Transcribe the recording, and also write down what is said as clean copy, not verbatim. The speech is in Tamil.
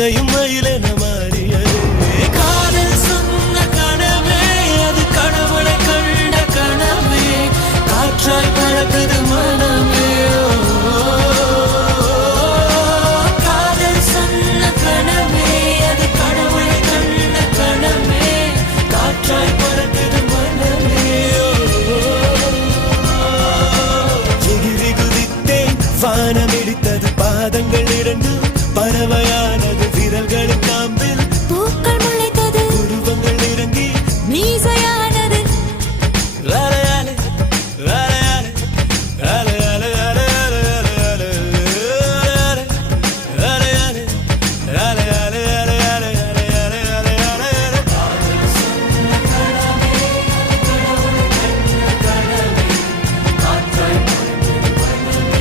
இறக்கையும் மயிலென மாறியது காதல் சொன்ன கனவே அது கடவுளை கண்ட கனவே காற்றாய் பறக்குது